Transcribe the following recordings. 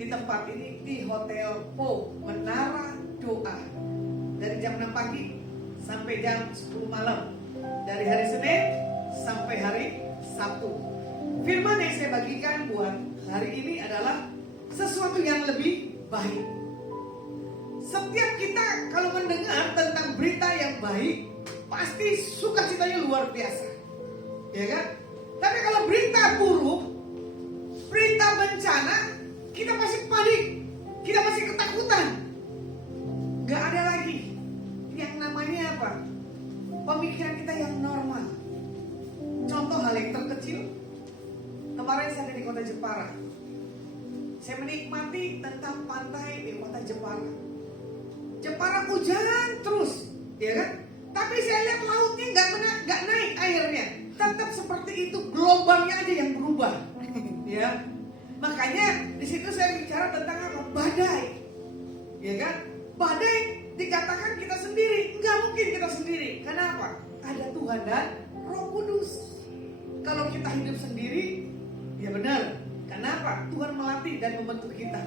Di tempat ini di Hotel Po Menara Doa dari jam 6 pagi sampai jam 10 malam, dari hari Senin sampai hari Sabtu. Firman yang saya bagikan buat hari ini adalah sesuatu yang lebih baik. setiap kita kalau mendengar tentang berita yang baik, pasti sukacitanya luar biasa, ya kan? Tapi kalau berita buruk, berita bencana, kita pasti panik, kita pasti ketakutan. Gak ada lagi yang namanya apa? Pemikiran kita yang normal. Contoh hal yang terkecil, kemarin saya ada di kota Jepara. Saya menikmati tentang pantai di kota Jepara. Jepara hujan terus, ya kan? Tapi saya lihat lautnya nggak naik airnya, tetap seperti itu, gelombangnya aja yang berubah, ya. Makanya di situ saya bicara tentang apa? Badai, ya kan? Badai dikatakan kita sendiri, nggak mungkin kita sendiri. Kenapa? Ada Tuhan dan Roh Kudus. Kalau kita hidup sendiri, ya benar. Kenapa? Tuhan melatih dan membentuk kita.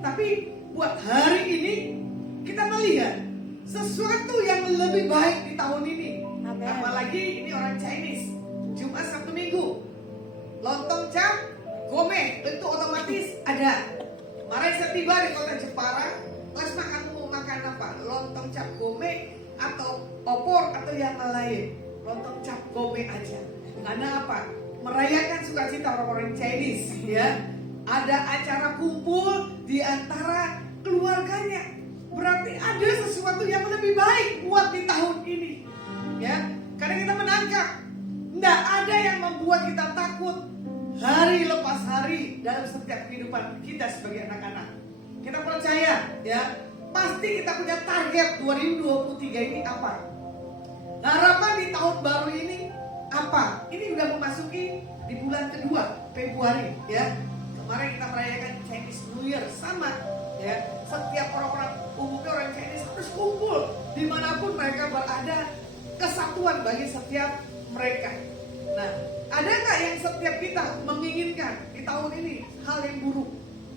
Tapi buat hari ini kita melihat sesuatu yang lebih baik di tahun ini. Amen. Apalagi ini orang Chinese. Jumat, Sabtu, Minggu, lontong cap gome itu otomatis ada. Kemarin saya tiba di kota Jepara. Lesma, kamu mau makan apa? Lontong cap gome atau opor atau yang lain? Lontong cap gome aja. Karena apa? Merayakan sukacita orang-orang Chinese, ya. Ada acara kumpul di antara keluarganya. Berarti ada sesuatu yang lebih baik buat di tahun ini, ya. Karena kita menangkap, tidak ada yang membuat kita takut hari lepas hari dalam setiap kehidupan kita sebagai anak-anak. Kita percaya, ya, pasti kita punya target 2023 ini apa? Harapan di tahun baru ini apa? Ini udah memasuki di bulan kedua, Februari, ya. Kemarin kita merayakan Chinese New Year sama, ya. Setiap orang-orang umumnya orang Chinese harus kumpul dimanapun mereka berada, kesatuan bagi setiap mereka. Nah, ada nggak yang setiap kita menginginkan di tahun ini hal yang buruk?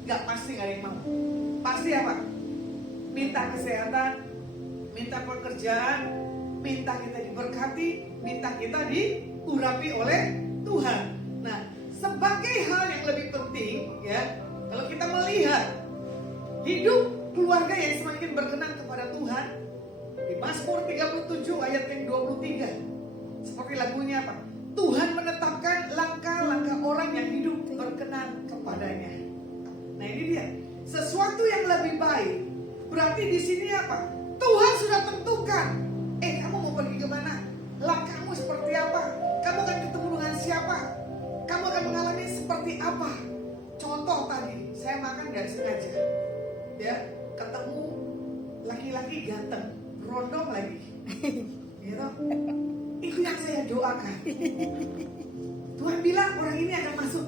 Nggak, pasti nggak ada yang mau. Pasti apa? Minta kesehatan, minta pekerjaan, minta kita diberkati, minta kita diurapi oleh Tuhan. Nah, sebagai hal yang lebih penting, ya, kalau kita melihat hidup keluarga yang semakin berkenan kepada Tuhan, di Mazmur 37 ayat yang 23, seperti lagunya apa? Tuhan menetapkan langkah-langkah orang yang hidup berkenan kepadanya. Nah, ini dia sesuatu yang lebih baik. Berarti di sini apa? Tuhan sudah tentukan. Kamu mau pergi kemana? Langkahmu seperti apa? Kamu akan ketemu dengan siapa? Kamu akan mengalami seperti apa? Contoh tadi, saya makan gak sengaja, ya, ketemu laki-laki ganteng, rondong lagi, gitu. Itu yang saya doakan. Tuhan bilang orang ini akan masuk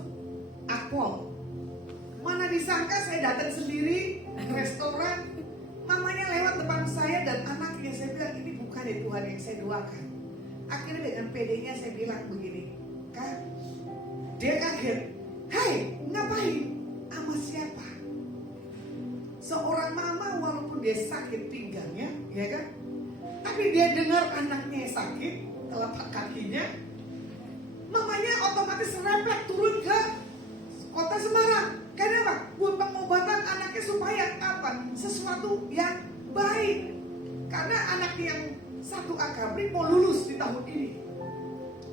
Akpol. Mana disangka saya datang sendiri restoran, mamanya lewat depan saya dan anaknya. Saya bilang ini bukan ya Tuhan yang saya doakan. Akhirnya dengan pedenya saya bilang begini, Kak. Dia kaget. Hai, ngapain? Sama siapa? Seorang mama walaupun dia sakit pinggangnya, ya kan? Tapi dia dengar anaknya sakit, telapak kakinya, mamanya otomatis refleks turun ke kota Semarang. Kenapa? Buat pengobatan anaknya supaya apa? Sesuatu yang baik. Karena anak yang satu akabri mau lulus di tahun ini.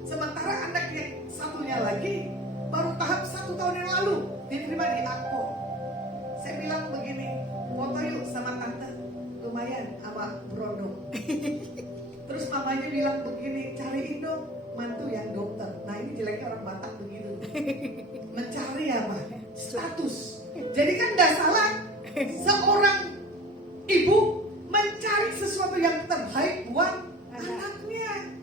Sementara anak yang satunya lagi baru tahap 1 tahun yang lalu diterima di Akpo. Saya bilang begini, foto yuk sama tante, lumayan sama Brondo. Terus mamanya bilang begini, cariin dong mantu yang dokter. Nah, ini jeleknya orang Batak begitu. Mencari apa? Status. Jadi kan gak salah seorang ibu mencari sesuatu yang terbaik buat anaknya.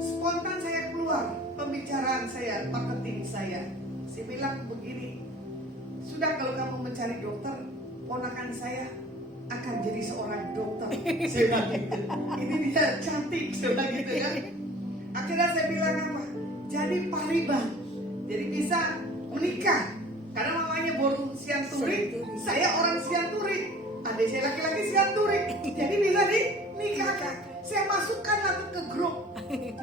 Spontan saya keluar pembicaraan saya, marketing saya. Saya bilang begini, sudah kalau kamu mencari dokter, ponakan saya akan jadi seorang dokter. Saya bilang gitu. Ini dia cantik, saya bilang gitu kan. Akhirnya saya bilang apa? Jadi paribang, jadi bisa menikah. Karena mamanya baru Sianturi, saya orang Sianturi, adik saya laki-laki Sianturi, jadi bisa dinikahkan. Saya masukkan lalu ke grup,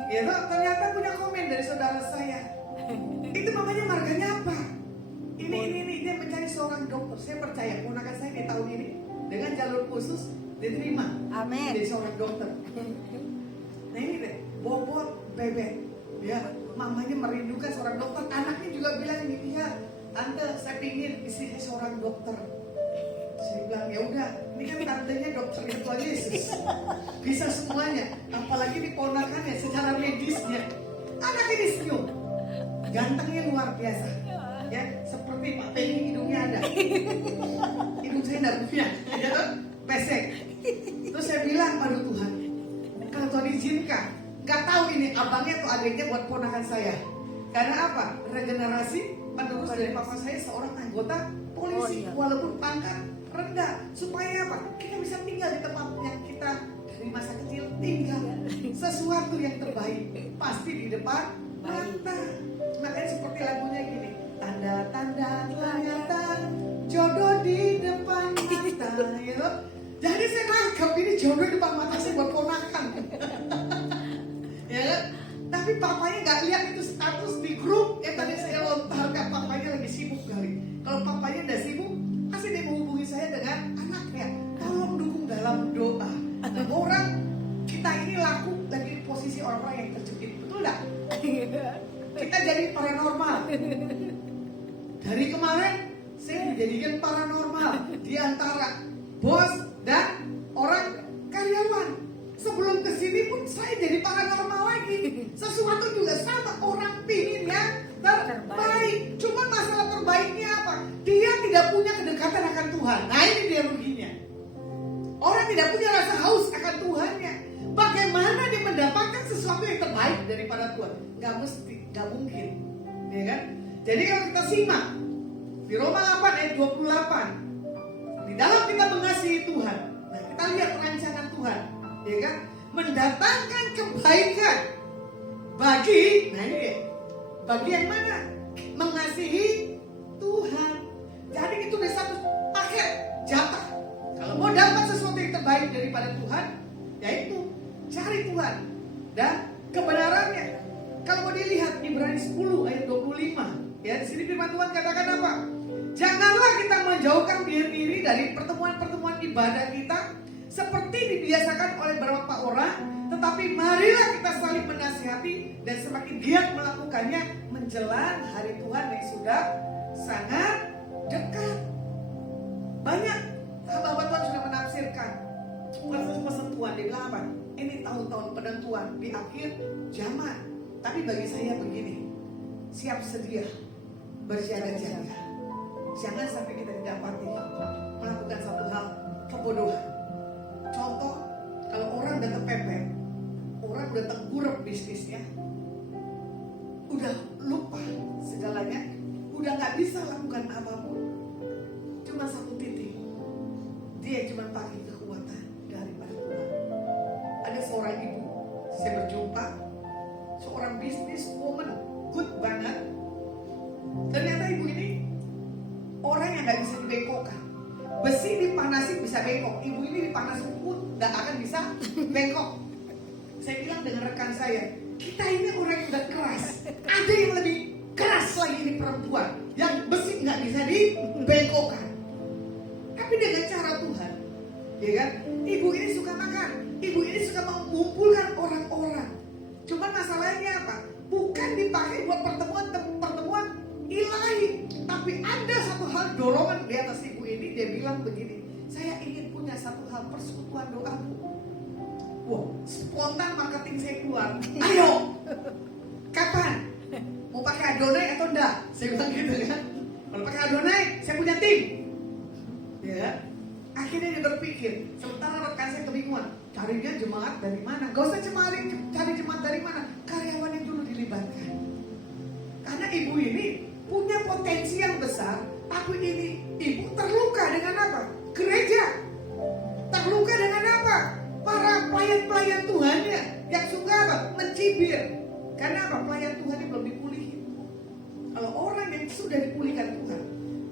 ya toh, ternyata punya komen dari saudara saya. Itu mamanya marganya apa? Ini dia mencari seorang dokter. Saya percaya ponakan saya di tahun ini dengan jalur khusus diterima Amin. jadi seorang dokter. Nah ini deh, bobot bebek, ya mamanya merindukan seorang dokter, anaknya juga bilang ini, ya tante saya pingin istri saya seorang dokter. Saya bilang ya udah, ini kan tantenya dokter Tuhan Yesus, bisa semuanya, apalagi di ponakannya secara medisnya. Anak ini senyum, gantengnya luar biasa, ya seperti Pak Penny hidungnya ada, hidung saya tidak punya, ya kan? Pesek. Terus saya bilang pada Tuhan, kalau Tuhan izinkan, nggak tahu ini abangnya atau adiknya buat ponakan saya. Karena apa? Regenerasi penerus dari papa saya seorang anggota polisi, walaupun pangkat rendah, supaya apa? Kita bisa tinggal di tempat yang kita dari masa kecil tinggal. Sesuatu yang terbaik pasti di depan mata. Makanya seperti lagunya gini, tanda-tanda telah nyata, jodoh di depan mata, gitu. Jadi saya nangkep ini jodoh di depan mata saya buat ponakan. Ya kan? Tapi papanya nggak lihat itu status di grup yang tadi saya lontarkan, papanya lagi sibuk kali. Kalau papanya udah sibuk, pasti dia menghubungi saya dengan anaknya, tolong dukung dalam doa. Nah, orang kita ini laku lagi di posisi orang-orang yang terjepit, betul nggak? Kita jadi paranormal. Dari kemarin saya dijadikan paranormal di antara bos dan orang karyawan. Sebelum kesini pun saya jadi paranormal lagi. Sesuatu juga sama, orang pingin yang terbaik. Cuma masalah terbaiknya apa? Dia tidak punya kedekatan akan Tuhan. Nah ini dia ruginya. Orang tidak punya rasa haus akan Tuhannya. Bagaimana dia mendapatkan sesuatu yang terbaik daripada Tuhan? Gak mesti, gak mungkin, ya kan? Jadi kalau kita simak di Roma 8 ayat 28, di dalam kita mengasihi Tuhan, nah kita lihat rancangan Tuhan, ya kan? Mendatangkan kebaikan bagi, nah ini dia, bagi yang mana? Mengasihi Tuhan. Jadi itu udah satu paket jatah. Kalau mau dapat sesuatu yang terbaik daripada Tuhan, yaitu cari Tuhan dan kebenarannya. Kalau mau dilihat Ibrani 10 ayat 25, ya di sini firman Tuhan katakan apa? Janganlah kita menjauhkan diri dari pertemuan-pertemuan ibadah kita seperti dibiasakan oleh beberapa orang, tetapi marilah kita saling menasihati dan semakin giat melakukannya menjelang hari Tuhan yang sudah sangat dekat. Banyak hamba Tuhan sudah menafsirkan pesan Tuhan, dia bilang apa? Ini tahun-tahun penentuan di akhir zaman. Tapi bagi saya begini, siap sedia, berjaga-jaga. Jangan sampai kita didapati melakukan satu hal kebodohan. Contoh, kalau orang udah kepepet, orang udah tengkurap bisnisnya, udah lupa segalanya, udah gak bisa lakukan apapun. Cuma satu titik, dia cuma pakai kekuatan daripada Tuhan. Ada seorang ibu, saya berjumpa, seorang bisnis woman, good banget. Ternyata ibu ini orang yang gak bisa dibengkokkan. Besi dipanasin bisa bengkok, ibu ini dipanasin pun gak akan bisa bengkok. Saya bilang dengan rekan saya, kita ini orang yang udah keras, ada yang lebih keras lagi ini perempuan, yang besi gak bisa dibengkokkan. Tapi dengan cara Tuhan, ya kan? Ibu ini suka makan, ibu ini suka mengumpulkan orang-orang. Cuman masalahnya apa? Bukan dipakai buat pertemuan ilahi, tapi ada satu hal dorongan di atas ibu ini. Dia bilang begini, saya ingin punya satu hal persekutuan doaku. Wow, spontan marketing saya keluar. Ayo, kapan? Mau pakai Adonai atau enggak? Saya bilang gitu kan. Kalau pakai Adonai, saya punya tim. Ya, akhirnya dia berpikir. Sementara rekan saya kebingungan, carinya jemaat dari mana? Gak usah cari jemaat dari mana. Karyawannya dulu dilibatkan. Karena ibu ini punya potensi yang besar, tapi ini ibu terluka dengan apa? Gereja. Terluka dengan apa? Para pelayan-pelayan Tuhannya yang suka apa? Mencibir. Karena apa? Pelayan Tuhan ini belum dipulihin. Kalau orang yang sudah dipulihkan Tuhan,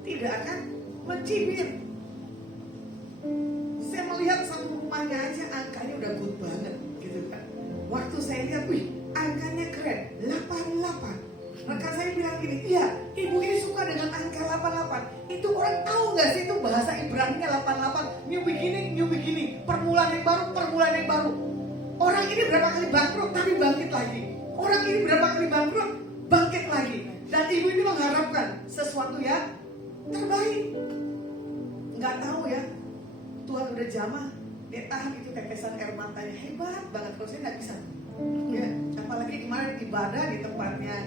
tidak akan mencibir. Saya melihat satu rumahnya aja angkanya udah good banget gitu kan. Waktu saya lihat, wih, angkanya keren, 88. rekan saya bilang gini, iya ibu ini suka dengan angka 88. Itu orang tahu gak sih itu bahasa Ibrani 88, new beginning, permulaan yang baru. Orang ini berapa kali bangkrut tapi bangkit lagi. Orang ini berapa kali bangkrut, bangkit lagi. Dan ibu ini mengharapkan sesuatu yang terbaik. Nggak tahu ya, Tuhan udah jamah, dia tahan itu tetesan air matanya. Hebat banget, kalau saya nggak bisa. Ya, apalagi kemarin ibadah di tempatnya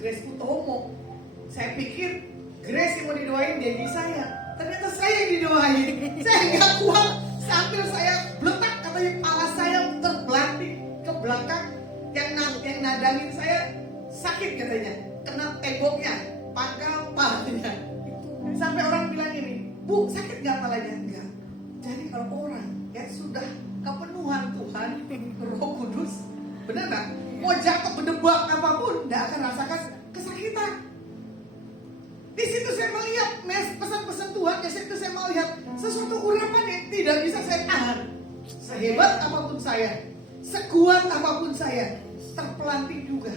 Grace Utomo. Saya pikir Grace yang mau didoain janji saya, ternyata saya yang didoain. Saya nggak kuat, sambil saya beletak, katanya kepala saya terbelantik ke belakang. Yang nadangin saya sakit katanya, kena temboknya, pangkal pahanya. Sampai orang bilang ini, Bu, sakit gak palanya? Enggak. Jadi kalau orang yang sudah kepenuhan Tuhan, Roh Kudus, benar gak? Mau jatuh berdebak apapun, gak akan rasakan kesakitan. Di situ saya melihat pesan-pesan Tuhan. Di situ saya melihat sesuatu urapan yang tidak bisa saya tahan. Sehebat apapun saya, sekuat apapun saya, terpelanting juga.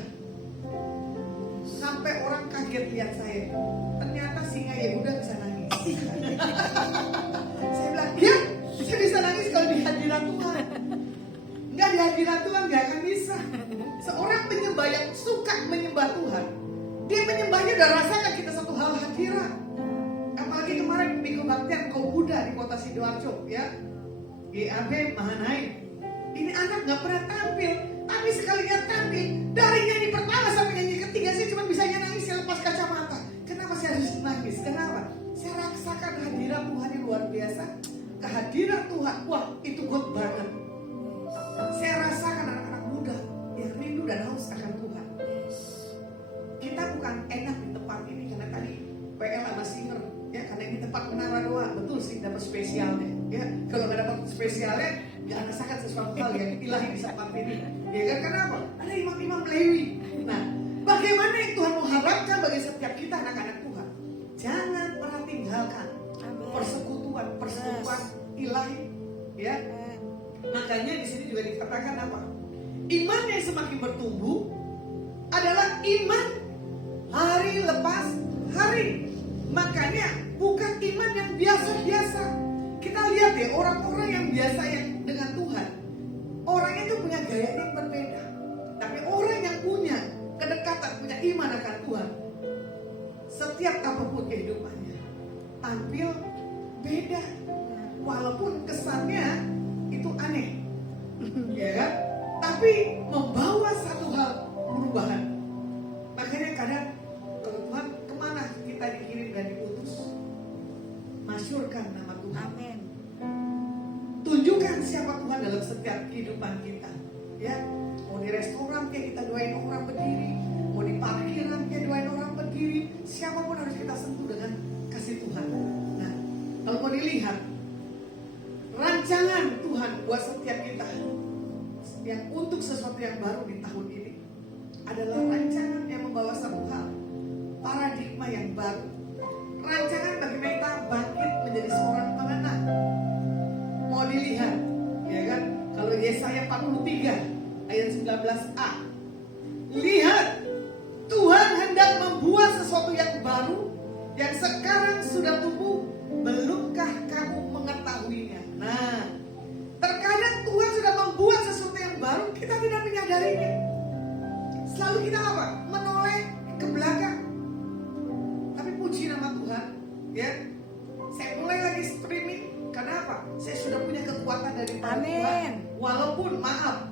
Sampai orang kaget lihat saya. Ternyata singa Yehuda bisa nangis. Saya bilang, ya saya bisa nangis kalau di hadirat Tuhan. Enggak, di hadirat Tuhan gak akan bisa. Seorang penyembah yang suka menyembah Tuhan, dia menyembahnya udah rasakan kita satu hal hadirat. Apalagi kemarin minggu baktian Kau Buddha di kota Sidoarjo, ya, GAB Mahanaim. Ini anak gak pernah tampil, tapi sekali dia tampil, dari nyanyi pertama sampai nyanyi ketiga saya cuma bisa nangis lepas kacamata. Kenapa saya harus nangis? Kenapa? Saya rasakan hadirat Tuhan yang luar biasa. Kehadiran Tuhan, wah itu good banget. Saya rasakan anak-anak muda yang rindu dan haus akan Tuhan. Kita bukan enak di tempat ini karena tadi PL sama singer, ya, karena ini tempat menara doa, betul sih dapat spesialnya. Ya, kalau nggak dapat spesialnya, nggak rasakan sesuatu hal yang ilahi di tempat ini. Ya kan? Kenapa? Ada imam-imam Lewi. Nah, bagaimana yang Tuhan mengharapkan bagi setiap kita anak-anak Tuhan? Jangan pernah tinggalkan persekutuan ilahi. Ya, makanya di sini juga dikatakan apa? Iman yang semakin bertumbuh adalah iman hari lepas hari. Makanya bukan iman yang biasa-biasa. Kita lihat ya orang-orang yang biasa yang dengan Tuhan, orangnya itu punya gaya yang berbeda. Tapi orang yang punya kedekatan, punya iman akan Tuhan, setiap apapun kehidupannya tampil beda. Walaupun kesannya itu aneh, ya kan? Tapi membawa satu hal perubahan. Makanya kadang kalau Tuhan kemana kita dikirim dan diutus, masyurkan nama Tuhan. Amin. Tunjukkan siapa Tuhan dalam setiap kehidupan kita. Ya, mau di restoran kayak kita doain orang berdiri, mau di parkiran kayak doain orang berdiri, siapapun harus kita sentuh dengan kasih Tuhan. Nah, kalau mau dilihat rancangan Tuhan buat setiap kita yang untuk sesuatu yang baru di tahun ini adalah rancangan yang membawa satu hal, paradigma yang baru. Rancangan bagaimana kita bangkit menjadi seorang pemenang. Mau dilihat, ya kan? Kalau Yesaya 43 ayat 19a, lihat Tuhan hendak membuat sesuatu yang baru yang sekarang sudah tumbuh, belumkah kamu mengetahuinya? Nah, terkadang Tuhan sudah membuat sesuatu yang baru, kita tidak menyadarinya. Selalu kita apa? Menoleh ke belakang. Tapi puji nama Tuhan, ya. Saya mulai lagi streaming. Kenapa? Saya sudah punya kekuatan dari Tuhan. Walaupun maaf,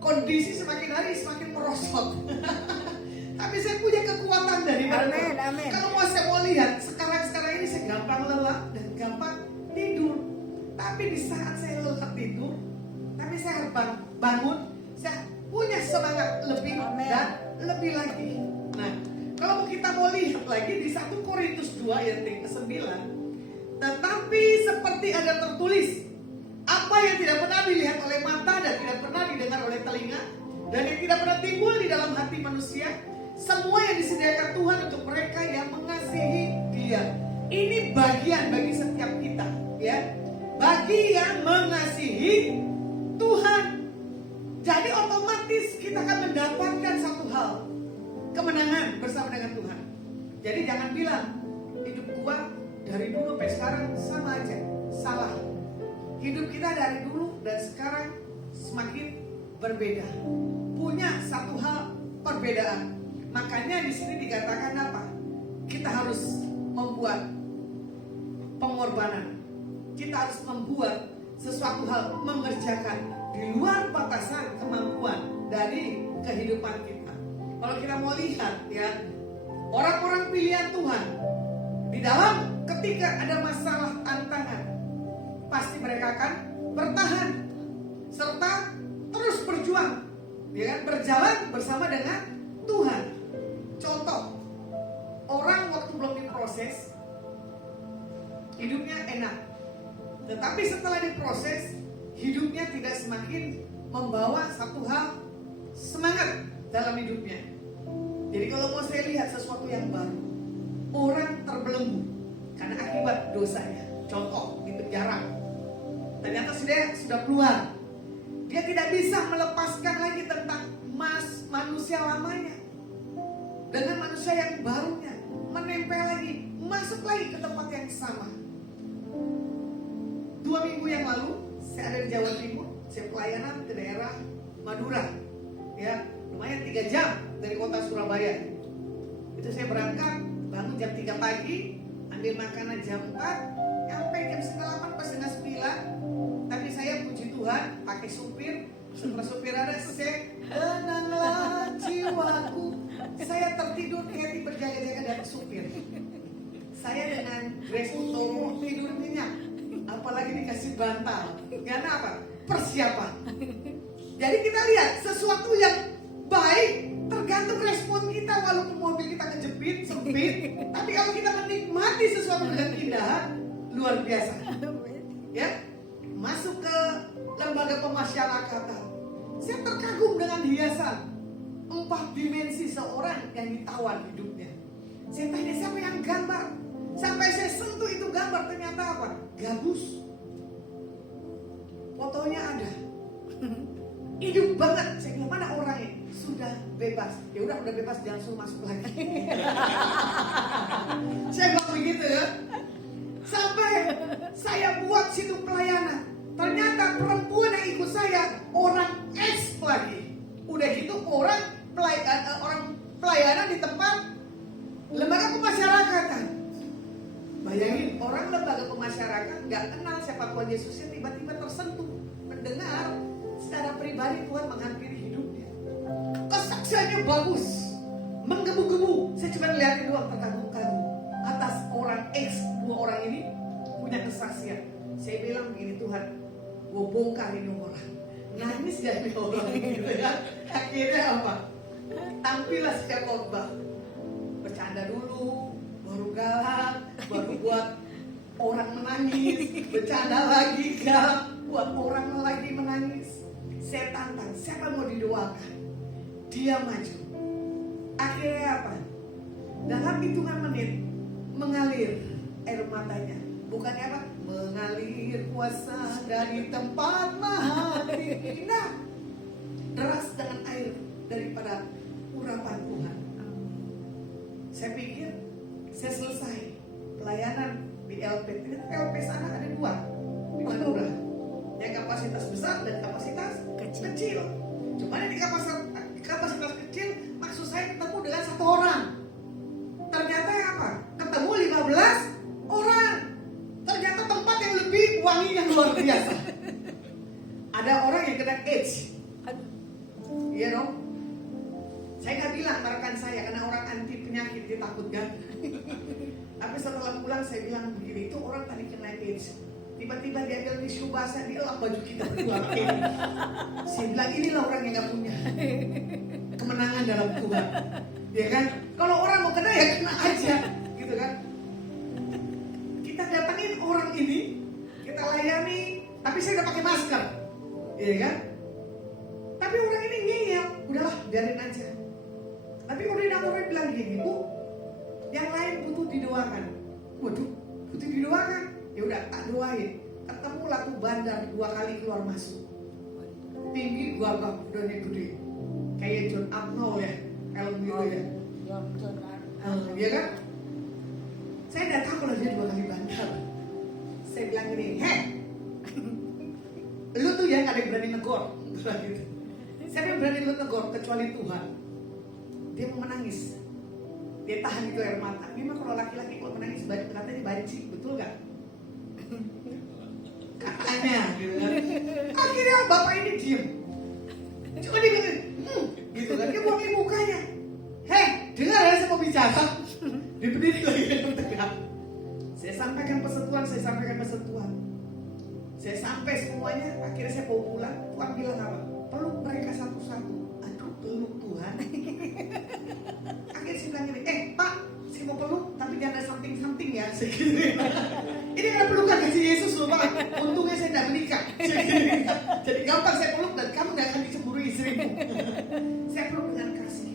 kondisi semakin hari semakin merosot. Tapi saya punya kekuatan dari Tuhan. Kalau saya mau lihat sekarang ini saya gampang lelah dan gampang tidur. Tapi di saat saya lelah tidur, tapi saya bangun, saya punya semangat lebih. Amen. Dan lebih lagi. Nah, kalau kita mau lihat lagi di 1 Korintus 2 ayat yang ke-9, tetapi seperti ada tertulis, apa yang tidak pernah dilihat oleh mata dan tidak pernah didengar oleh telinga dan yang tidak pernah timbul di dalam hati manusia, semua yang disediakan Tuhan untuk mereka yang mengasihi Dia. Ini bagian bagi setiap kita, ya. Bagi yang mengasihi Tuhan. Jadi otomatis kita akan mendapatkan satu hal, kemenangan bersama dengan Tuhan. Jadi jangan bilang hidup gua dari dulu sampai sekarang sama aja. Salah. Hidup kita dari dulu dan sekarang semakin berbeda. Punya satu hal perbedaan. Makanya di sini dikatakan apa? Kita harus membuat pengorbanan. Kita harus membuat sesuatu hal, mengerjakan di luar batasan kemampuan dari kehidupan kita. Kalau kita mau lihat ya, orang-orang pilihan Tuhan di dalam ketika ada masalah tantangan, pasti mereka akan bertahan serta terus berjuang, ya kan, berjalan bersama dengan Tuhan. Contoh, orang waktu belum diproses hidupnya enak, tetapi setelah diproses hidupnya tidak semakin membawa satu hal semangat dalam hidupnya. Jadi kalau mau saya lihat sesuatu yang baru, orang terbelenggu karena akibat dosanya. Contoh, di penjara, ternyata sudah keluar, dia tidak bisa melepaskan lagi tentang manusia lamanya dengan manusia yang barunya, menempel lagi, masuk lagi ke tempat yang sama. 2 minggu yang lalu saya ada di Jawa Timur, saya pelayanan ke daerah Madura, ya lumayan 3 jam dari kota Surabaya. Itu saya berangkat, bangun jam 3 pagi, ambil makanan jam 4, sampai jam setengah 8 pas setengah 9. Tapi saya puji Tuhan pakai supir. Setelah supir ada, saya tenanglah jiwaku. Saya tertidur kayak berjaga-jaga dari supir. Saya dengan dress utama tidur minyak, apalagi dikasih bantal. Karena apa? Persiapan. Jadi kita lihat sesuatu yang baik tergantung respon kita. Walaupun mobil kita kejepit, sempit, tapi kalau kita menikmati sesuatu dengan indah, luar biasa. Ya, masuk ke lembaga pemasyarakatan, saya terkagum dengan hiasan 4 dimensi seorang yang ditawan hidupnya. Saya tanya siapa yang gambar, sampai saya sentuh itu gambar, ternyata apa? Gabus. Fotonya ada, hidup banget. Saya bilang mana orangnya? Sudah bebas. Ya udah bebas, jangan suruh masuk lagi. Saya bilang begitu ya. Sampai saya buat situ pelayanan, ternyata perempuan yang ikut saya orang X lagi. Udah gitu orang pelayanan di tempat lembaga pemasyarakatan. Bayangin, orang lembaga pemasyarakatan nggak kenal siapa Tuhan Yesusnya, tiba-tiba tersentuh mendengar secara pribadi Tuhan menghampiri hidupnya. Kesaksiannya bagus, menggebu-gebu. Saya cuma lihatin doang, terkagum-kagum atas orang X. 2 orang ini punya kesaksian. Saya bilang begini, Tuhan, gue bongkar ini orang. Nangis gak nih orang gitu ya. Akhirnya apa? Tampillah setiap khotbah, bercanda dulu, baru galak, baru buat orang menangis, bercanda lagi galak, buat orang lagi menangis. Saya tantang, siapa mau didoakan? Dia maju. Akhirnya apa? Dalam hitungan menit mengalir air matanya. Bukannya apa? Mengalir kuasa dari tempat maha tinggi. Nah, deras dengan air daripada urapan Tuhan. Saya pikir saya selesai pelayanan di LP. LP sana ada 2 di Madura. Yang kapasitas besar dan kapasitas kecil. Cuma di kapasitas kecil, maksud saya ketemu dengan 1 orang. Ternyata apa? Ketemu 15 orang. Ternyata tempat yang lebih wanginya luar biasa. Ada orang yang kena AIDS. Iya dong. Saya nggak bilang rekan saya karena orang anti penyakit, dia takut kan. Tapi setelah pulang saya bilang begini, itu orang tadi kena AIDS. Tiba-tiba dia ambil tisu basah, dia elap baju kita berdua. Saya bilang inilah orang yang nggak punya kemenangan dalam Tuhan. Ya kan? Kalau orang mau kena ya kena aja, gitu kan? Kita datangin orang ini, kita layani, tapi saya udah pakai masker, ya kan? Tapi orang ini ngeyel, udahlah biarin aja. Tapi koordinatornya bilang gini, Bu, yang lain butuh didoakan. Waduh, butuh didoakan. Ya udah, tak doain. Ketemu tuh bandar 2 kali keluar masuk. Tinggi gua udah gede, kayak John Arnold ya, kalau gitu ya. Ya kan? Saya nggak tahu kalau dia 2 kali bantal. Saya bilang gini, lu tuh ya nggak ada yang berani negor. Gitu. Saya nggak berani lu negor kecuali Tuhan. Dia mau menangis. Dia tahan itu air mata. Memang kalau laki-laki kalau menangis katanya banci, betul nggak? Katanya, gitu kan? Akhirnya bapak ini diem. Cuma dia bilang, gitu kan? Dia buangin mukanya. Dengar ya saya mau bicara. Dia berdiri lagi dengan tegak. Saya sampaikan pesentuhan. Saya sampai semuanya. Akhirnya saya bawa pulang. Tuhan bilang apa? Peluk mereka satu-satu. Aduh, peluk Tuhan. Akhirnya saya bilang gini, Pak, saya mau peluk, tapi jangan ada something ya. Ini kan pelukan kasih Yesus loh Pak. Untungnya saya tidak menikah. Jadi gampang saya peluk dan kamu gak akan dicemburu istrimu. Saya peluk dengan kasih.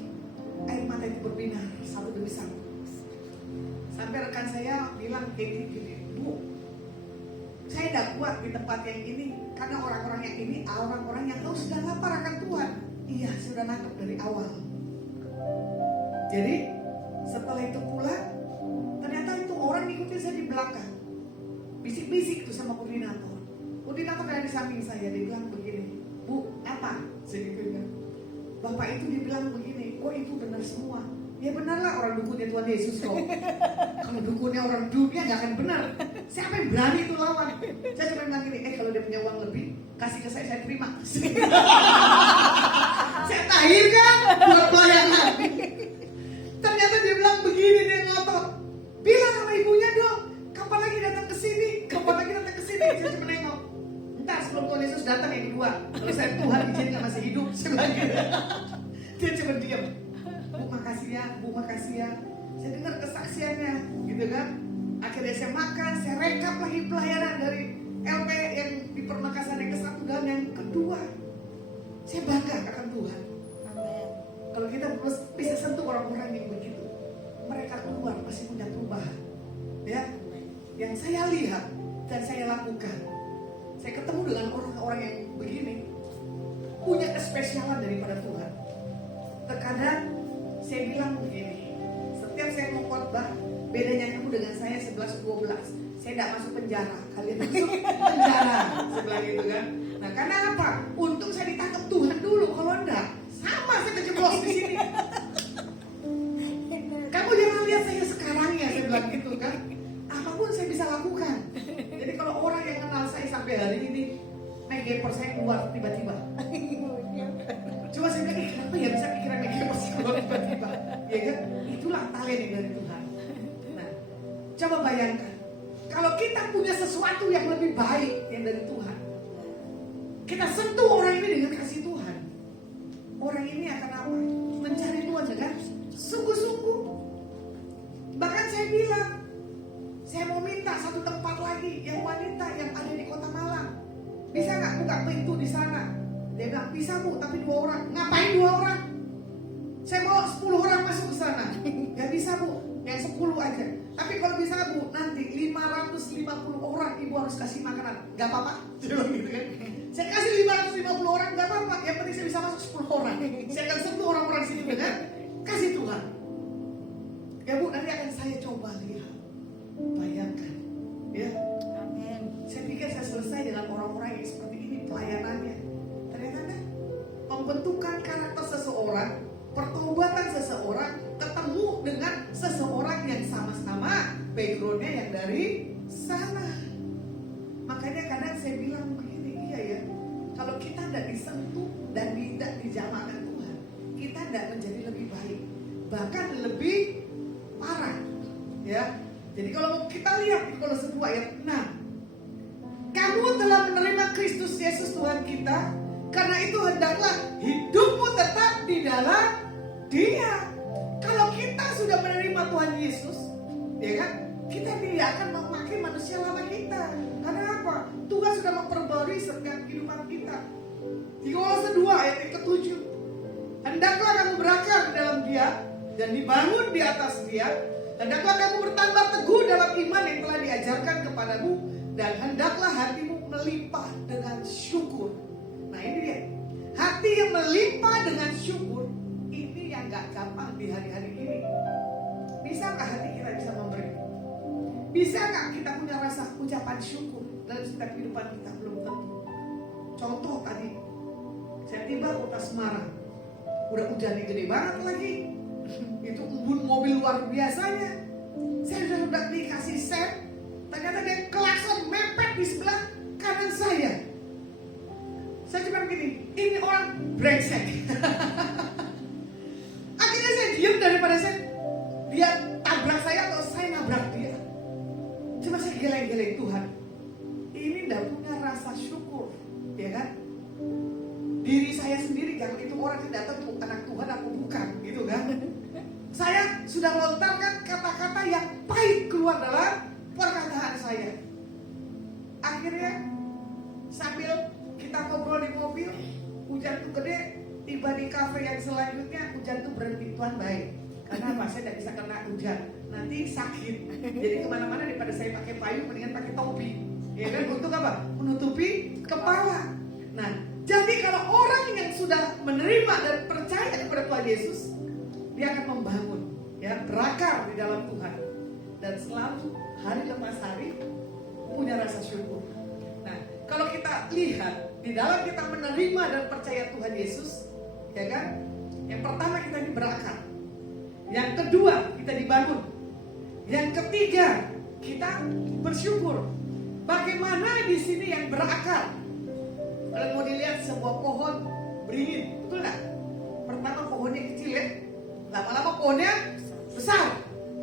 Air mata itu berbinar satu demi satu. Sampai rekan saya bilang gini, Bu, saya tidak kuat di tempat yang ini karena orang-orang yang ini orang-orang yang sudah lapar akan Tuhan. Iya, sudah nangkep dari awal. Jadi setelah itu pulang, ternyata itu orang ngikutin saya di belakang. Bisik-bisik tuh sama koordinator. Koordinator ada di samping saya, dia bilang begini, Bu, apa? Saya bilang, Bapak itu dibilang begini, oh itu benar semua. Ya benarlah, orang dukunnya Tuhan Yesus kok. Kalau dukunnya orang dunia gak akan benar. Siapa yang berani itu lawan? Saya cuma bilang gini, kalau dia punya uang lebih, kasih ke saya terima. Saya tahirkan buat pelayanan. Ternyata dia bilang begini, dia ngotot. Bilang sama ibunya dong, kapan lagi datang ke sini? Saya cuma nengok. Entar sebelum Tuhan Yesus datang yang kedua, kalau saya Tuhan izinkan masih hidup, saya bilang gitu. Dia cuma diam. Bu makasih ya. Saya dengar kesaksiannya, gitu kan. Akhirnya saya makan, saya rekap lagi pelayanan dari LP yang di Permakasan yang ke-1 dan yang kedua. Saya bangga akan Tuhan. Amin. Kalau kita bisa sentuh orang-orang yang begitu, mereka keluar pasti punya perubahan. Ya, yang saya lihat dan saya lakukan, saya ketemu dengan orang-orang yang begini, punya kespesialan daripada Tuhan. Terkadang saya bilang begini, setiap saya mau khotbah, bedanya kamu dengan saya 11-12. Saya tidak masuk penjara, kalian masuk penjara. Saya bilang gitu kan. Nah karena apa? Untung saya ditangkap Tuhan dulu, kalau enggak sama saya kejeblos di sini. Kamu jangan lihat saya sekarang ya, saya bilang gitu kan. Apapun saya bisa lakukan. Jadi kalau orang yang kenal saya sampai hari ini, MacGyver saya keluar tiba-tiba. Cuma saya bilang, kenapa ya bisa pikiran MacGyver saya keluar tiba-tiba? Ya kan? Itulah talent dari Tuhan. Nah, coba bayangkan, kalau kita punya sesuatu yang lebih baik yang dari Tuhan, kita sentuh orang ini dengan kasih Tuhan, orang ini akan apa? Mencari Tuhan dengan sungguh-sungguh. Bahkan saya bilang, saya mau minta satu tempat lagi yang wanita yang ada di Kota Malang. Bisa nggak buka pintu di sana? Dia bilang bisa Bu, tapi 2 orang. Ngapain 2 orang? Saya mau 10 orang masuk ke sana. Gak bisa Bu, yang 10 aja. Tapi kalau bisa Bu, nanti 550 orang Ibu harus kasih makanan. Gak apa-apa? Gitu kan? Saya kasih 550 orang, gak apa-apa. Yang penting saya bisa masuk 10 orang. Saya akan sentuh orang-orang sini dengan kasih Tuhan. Ya Bu, nanti akan saya coba lihat. Bayangkan, ya. Amin. Saya pikir saya selesai dengan orang-orang yang seperti ini pelayanannya. Ternyata kan pembentukan karakter seseorang, pertobatan seseorang, ketemu dengan seseorang yang sama-sama backgroundnya yang dari sana. Makanya kadang saya bilang begini, iya ya, kalau kita tidak disentuh dan tidak dijamahkan Tuhan, kita tidak menjadi lebih baik, bahkan lebih parah, ya. Jadi kalau kita lihat di Kolose 2 ayat 6, kamu telah menerima Kristus Yesus Tuhan kita, karena itu hendaklah hidupmu tetap di dalam Dia. Kalau kita sudah menerima Tuhan Yesus, ya kan, kita tidak akan memakai manusia lama kita. Karena apa? Tuhan sudah memperbarui setiap kehidupan kita. Di Kolose 2 ayat yang ke-7, hendaklah kamu berakar di dalam Dia dan dibangun di atas Dia. Hendaklah kamu bertambah teguh dalam iman yang telah diajarkan kepadamu, dan hendaklah hatimu melimpah dengan syukur. Nah ini dia, hati yang melimpah dengan syukur, ini yang gak gampang di hari-hari ini. Bisa nggak kita punya rasa ucapan syukur dalam setiap kehidupan kita? Belum tentu. Contoh tadi, saya tiba kota Semarang, udah hujannya gede banget lagi. Itu embun mobil luar biasanya. Saya sudah dikasih sen, ternyata dia klakson mepet di sebelah kanan saya. Saya cuma begini, ini orang brengsek. Akhirnya saya diam daripada dia tabrak saya atau saya nabrak dia. Cuma saya geleng-geleng, Tuhan, ini tidak punya rasa syukur, ya kan? Diri saya sendiri, jangan itu orang tidak tahu anak Tuhan aku bukan, gitu kan? Saya sudah lontarkan kata-kata yang pahit keluar dalam perkataan saya. Akhirnya sambil kita ngobrol di mobil, hujan tuh gede, tiba di kafe yang selanjutnya, hujan tuh berhenti. Tuhan baik, karena apa? Saya tidak bisa kena hujan, nanti sakit. Jadi kemana-mana daripada saya pakai payung, mendingan pakai topi, ya kan? Untuk apa? Menutupi kepala. Nah, jadi kalau orang yang sudah menerima dan percaya kepada Tuhan Yesus, dia akan membangun, ya, berakar di dalam Tuhan, dan selalu hari lepas hari punya rasa syukur. Nah, kalau kita lihat di dalam kita menerima dan percaya Tuhan Yesus, ya kan? Yang pertama kita ini berakar, yang kedua kita dibangun, yang ketiga kita bersyukur. Bagaimana di sini yang berakar? Kalau mau dilihat sebuah pohon beringin, betul nggak? Pertama pohonnya kecil, ya, lama-lama pohonnya besar.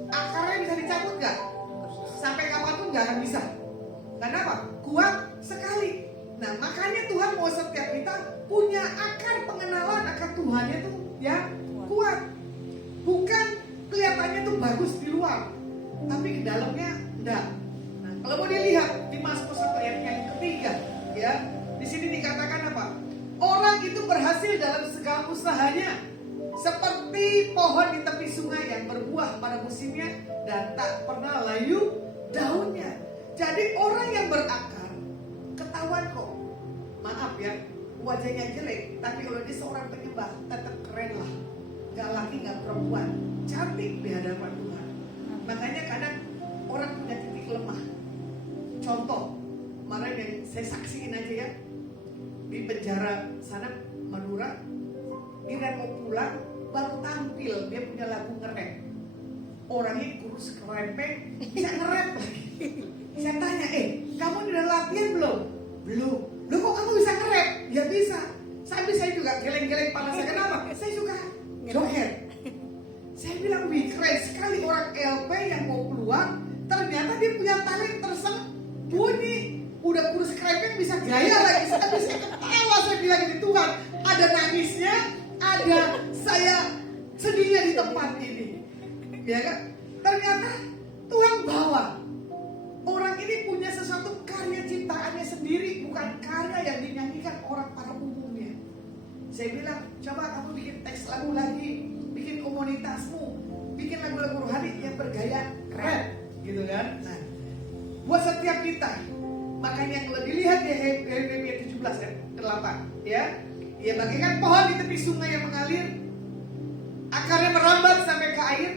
Akarnya bisa dicabut nggak? Sampai kapanpun nggak akan bisa. Karena apa? Kuat sekali. Nah, makanya Tuhan mau setiap kita punya akar pengenalan akan Tuhan itu, ya, kuat. Bukan kelihatannya tuh bagus di luar, tapi di dalamnya enggak. Nah, kalau mau dilihat di Mazmur 1 ayat yang ketiga, ya, di sini dikatakan apa? Orang itu berhasil dalam segala usahanya, seperti pohon di tepi sungai yang berbuah pada musimnya dan tak pernah layu daunnya. Jadi orang yang berakar, ketahuan kok. Maaf ya, wajahnya jelek, tapi kalau dia seorang penyembah tetap keren lah. Gak laki gak perempuan, cantik di hadapan Tuhan. Makanya kadang orang punya titik lemah. Contoh, kemarin yang saya saksiin aja ya, di penjara sana Madura, dia mau pulang baru tampil, dia punya lagu nge-rap. Orangnya kurus kerempeng, bisa nge-rap lagi. Saya tanya, kamu udah latihan belum? Belum. Loh kok kamu bisa nge-rap? Ya bisa. Sampai saya juga geleng-geleng kepala saya. Kenapa? Saya suka joget. Saya bilang, wih keren sekali orang LP yang mau keluar, ternyata dia punya talent tersembunyi. Udah kurus kerempeng bisa gaya lagi. Saya bisa ketawa, saya bilang ini Tuhan, ada nangisnya, ada saya sedihnya di tempat ini. Ya kan? Ternyata Tuhan bawa. Orang ini punya sesuatu karya ciptaannya sendiri, bukan karya yang dinyanyikan orang pada umumnya. Saya bilang, coba kamu bikin teks lagu lagi, bikin komunitasmu, bikin lagu-lagu rohani yang bergaya rap, gitu kan? Nah, buat setiap kita, makanya kalau dilihat di Yeremia 17 ayat 8, ya, ia bagaikan pohon di tepi sungai yang mengalir, akarnya merambat sampai ke air,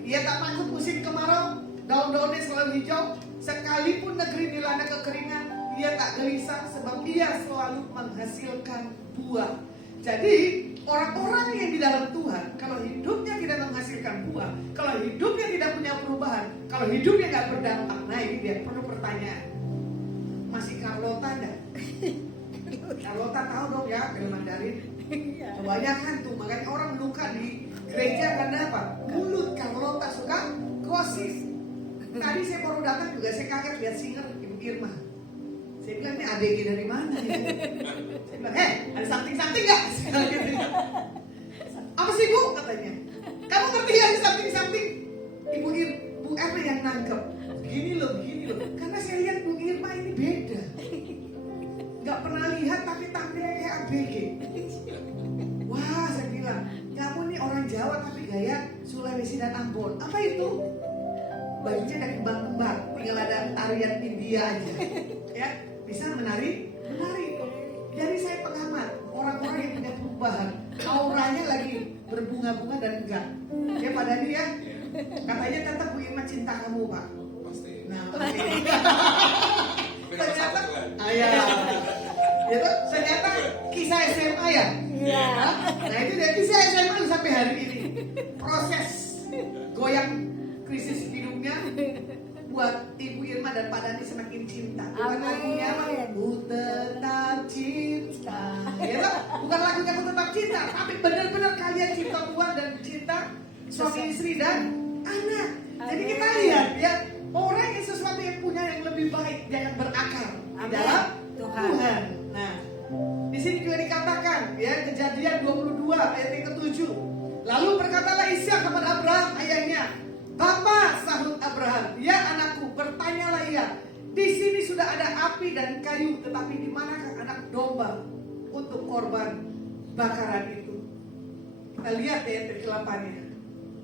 ia tak takut musim kemarau, daun-daunnya selalu hijau. Sekalipun negeri dilanda kekeringan, ia tak gelisah sebab ia selalu menghasilkan buah. Jadi orang-orang yang di dalam Tuhan, kalau hidupnya tidak menghasilkan buah, kalau hidupnya tidak punya perubahan, kalau hidupnya nggak berdampak, nah ini dia perlu pertanyaan. Masih Carlota enggak? Carlota tahu dong ya film Mandarin. Kebanyakan tuh, makanya orang luka di gereja karena apa? Mulut Carlota suka gosip. Tadi saya baru datang juga, saya kaget lihat singer Ibu Irma. Saya bilang, ini ADG dari mana ya? Saya bilang, ada something-something gak? Apa sih Bu? Katanya. Kamu ngerti ya something-something? Ibu Irma yang nangkep. Begini loh. Karena saya lihat Bu Irma ini beda. Gak pernah lihat tapi tampilnya kayak ABG. Wah, saya bilang, kamu ini orang Jawa tapi gaya Sulawesi dan Ambon. Apa itu? Bajunya ada kembang-kembang, tinggal ada tarian India aja, ya, bisa menari. Jadi saya pengamat orang-orang yang punya perubahan, auranya lagi berbunga-bunga dan enggak, ya padahal ya, katanya tetap Bu Irma cinta kamu Pak. Nah, kisah SMA ya? Iya. Nah itu dari kisah SMA sampai hari ini. Proses goyang krisis hidupnya buat Ibu Irma dan Pak Dani semakin cinta. Bukan Amin. lagunya apa? Ku tetap cinta. Ya toh? Bukan lagunya ku tetap cinta, tapi benar-benar kalian cinta Tuhan dan cinta suami istri dan anak. Jadi kita lihat ya, orang yang sesuatu yang punya yang lebih baik dia akan berakar di dalam Tuhan. Nah, di sini juga dikatakan ya, Kejadian 22 ayat yang ke-7. Lalu berkatalah Ishak kepada Abraham ayahnya, "Bapa," sahut Abraham, "Ya anakku," bertanyalah ia, "di sini sudah ada api dan kayu, tetapi di manakah anak domba untuk korban bakaran itu?" Kita lihat ya kegelapannya.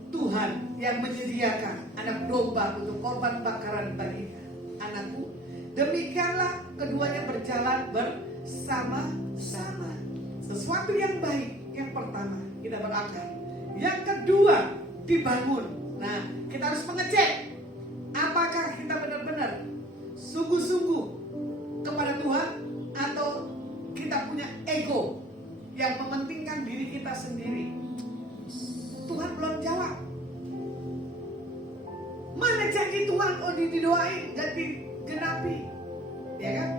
Tuhan yang menyediakan anak domba untuk korban bakaran baginya. Anakku, demikianlah keduanya berjalan bersama-sama. Sesuatu yang baik, yang pertama kita berakar. Yang kedua, dibangun. Nah, kita harus mengecek apakah kita benar-benar sungguh-sungguh kepada Tuhan, atau kita punya ego yang mementingkan diri kita sendiri. Tuhan belum jawab. Mana janji Tuhan? Oh, didoain dan digenapi, ya kan?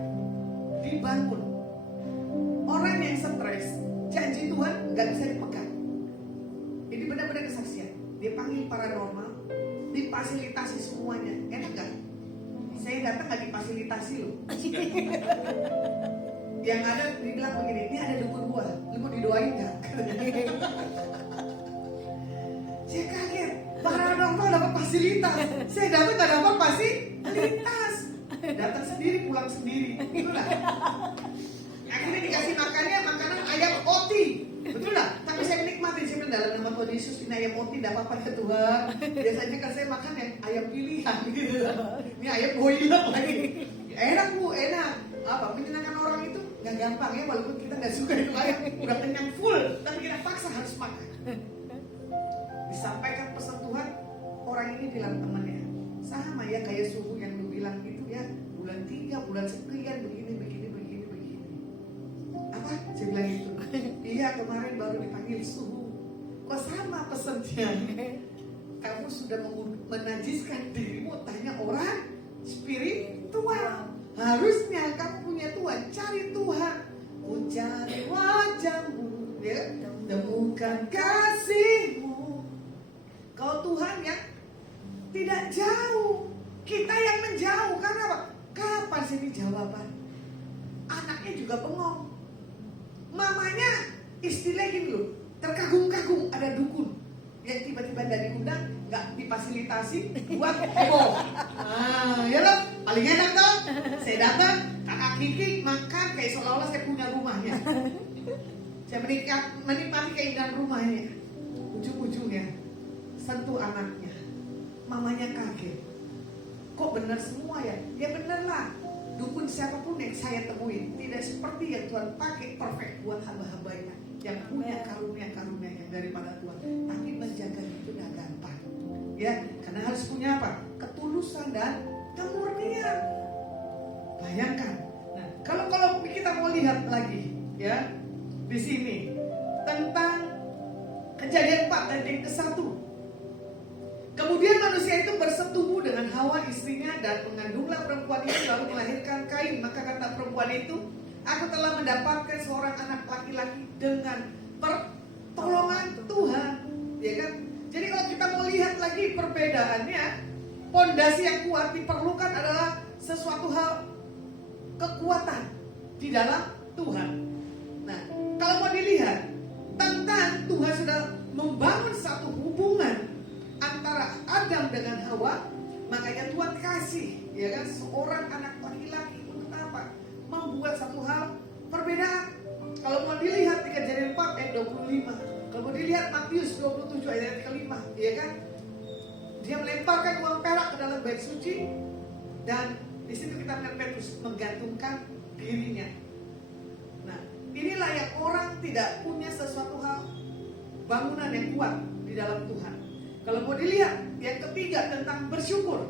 Dibangun. Orang yang stres, janji Tuhan nggak bisa dipegang. Ini benar-benar kesaksian. Dia panggil paranormal, difasilitasi semuanya. Enak gak? Saya datang nggak difasilitasi loh. Yang ada dibilang begini, "Ini ada dukun gua, lu mau didoain nggak?" Saya kaget, paranormal dapat fasilitas. Saya datang nggak dapat fasilitas. Datang sendiri, pulang sendiri. Itulah. Akhirnya dikasih makannya makanan ayam oti. Betul lah, tapi saya menikmati. Saya bilang, dalam nama Tuhan Yesus ini ayam oti, tidak apa-apa ya Tuhan. Biasanya kan saya makan yang ayam pilihan gitu. Ini ayam boiler lagi. Enak Bu, enak. Apa, menyenangkan orang itu nggak gampang ya, walaupun kita nggak suka itu ayam. Udah kenyang full, tapi kita paksa harus makan. Disampaikan pesan Tuhan, orang ini bilang temannya, "Sama ya kayak suhu yang lu bilang itu ya, bulan 3, bulan sekian, begini. Apa?" Saya bilang itu. "Iya, kemarin baru dipanggil suhu." "Kok sama pesannya?" "Kamu sudah menajiskan dirimu, tanya orang spiritual. Harusnya kamu punya Tuhan, cari Tuhan. Ku cari wajahmu, ya, temukan kasihmu." Kau Tuhan yang tidak jauh, kita yang menjauh. Karena apa? Kapan sih jawaban? Anaknya juga bengong. Mamanya istilahnya gini loh, terkagum-kagum ada dukun yang tiba-tiba dari undang, nggak difasilitasi buat heboh. Ya loh, paling enak dong. Saya datang, kakak Kiki makan kayak seolah-olah saya punya rumahnya. Saya menikmati keindahan rumahnya. Ujung-ujungnya sentuh anaknya, mamanya kaget. "Kok benar semua ya?" "Ya benar lah. Dukun siapapun yang saya temuin tidak seperti yang Tuhan pakai perfect buat hamba-hambanya yang punya karunia-karunia yang daripada Tuhan. Tapi menjaga itu tidak gampang, ya, karena harus punya apa? Ketulusan dan kemurnian. Bayangkan. Nah, kalau kita mau lihat lagi, ya, di sini tentang Kejadian 4 ayat yang ke-1. "Kemudian manusia itu bersetubuh dengan Hawa istrinya dan mengandunglah perempuan itu lalu melahirkan Kain. Maka kata perempuan itu, 'Aku telah mendapatkan seorang anak laki-laki dengan pertolongan Tuhan.'" Ya kan? Jadi kalau kita mau lihat lagi perbedaannya, pondasi yang kuat diperlukan adalah sesuatu hal kekuatan di dalam Tuhan. Nah, kalau mau dilihat tentang Tuhan sudah membangun satu hubungan antara Adam dengan Hawa, makanya Tuhan kasih, ya kan, seorang anak laki-laki untuk apa? Membuat satu hal perbedaan. Kalau mau dilihat di Kejadian 4 ayat 25, kalau mau dilihat Matius 27 ayat ke-5, ya kan, dia melemparkan uang perak ke dalam bait suci, dan di situ kita melihat Petrus menggantungkan dirinya. Nah, inilah yang orang tidak punya sesuatu hal bangunan yang kuat di dalam Tuhan. Kalau mau dilihat yang ketiga tentang bersyukur.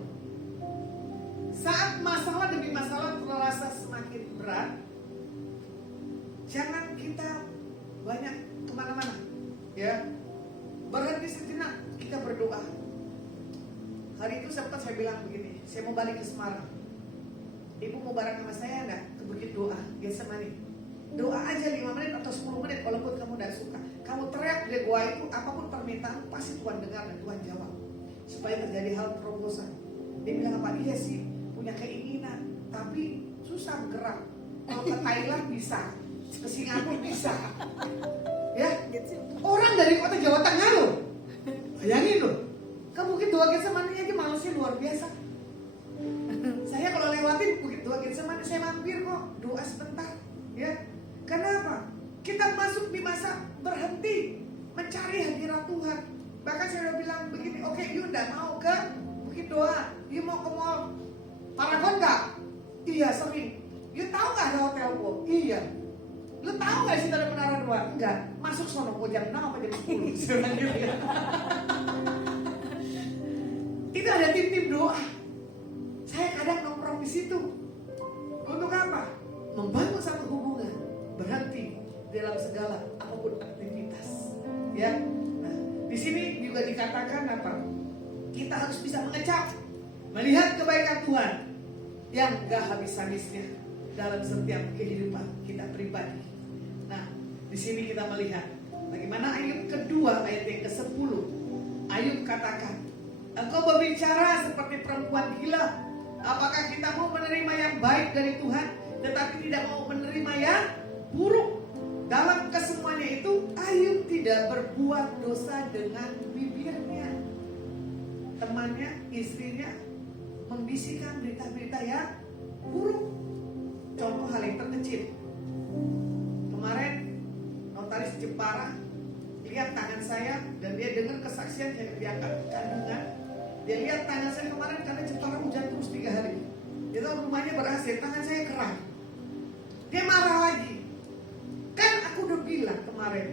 Saat masalah demi masalah terasa semakin berat, Jangan kita banyak kemana-mana, ya. Berhenti sejenak, kita berdoa. Hari itu sempat saya bilang begini, saya mau balik ke Semarang. Ibu mau bareng sama saya enggak ke Bukit Doa, Getsemani? Doa aja 5 menit atau 10 menit, walaupun kamu tidak suka. Kamu teriak di doa itu, apapun permintaan pasti Tuhan dengar dan Tuhan jawab. Supaya terjadi hal terobosan. Dia bilang apa? Iya sih, punya keinginan, tapi susah bergerak. Kalau ke Thailand bisa, ke Singapura bisa. Ya, orang dari kota Jawa Tengah loh. Bayangin loh, ke Bukit Doa Getsemani aja malesnya luar biasa. Saya kalau lewatin Bukit Doa Getsemani, saya mampir kok, doa sebentar. Ya, kenapa? Kita masuk di masa berhenti mencari hadirat Tuhan. Bahkan saya udah bilang begini, oke, you udah mau ke Bukit Doa, you mau ke mall Paragon nggak? Iya, sering. You tahu nggak ada hotel kok? Iya. Lu tahu nggak sih ada menara 2? Enggak. Masuk sono mau jam 6 apa jam 10? Sebenarnya. Itu ada tim-tim doa. Saya kadang nongkrong di situ. Untuk apa? Membangun satu hubungan. Berhenti dalam segala apapun aktivitas. Ya. Nah, di sini juga dikatakan apa? Kita harus bisa mengecap, melihat kebaikan Tuhan yang gak habis-habisnya dalam setiap kehidupan kita pribadi. Nah, di sini kita melihat bagaimana Ayub kedua ayat yang ke-10. Ayub katakan, engkau berbicara seperti perempuan gila. Apakah kita mau menerima yang baik dari Tuhan, tetapi tidak mau menerima yang buruk? Dalam kesemuanya itu, Ayub tidak berbuat dosa dengan bibirnya. Temannya, istrinya membisikkan berita-berita yang buruk. Contoh hal yang terkecil. Kemarin notaris Jepara lihat tangan saya dan dia dengar kesaksian saya diangkat kandungan. Dia lihat tangan saya kemarin karena Jepara hujan terus 3 hari. Dia tahu rumahnya berhasil, tangan saya kerang. Dia marah lagi. Kan aku udah bilang kemarin,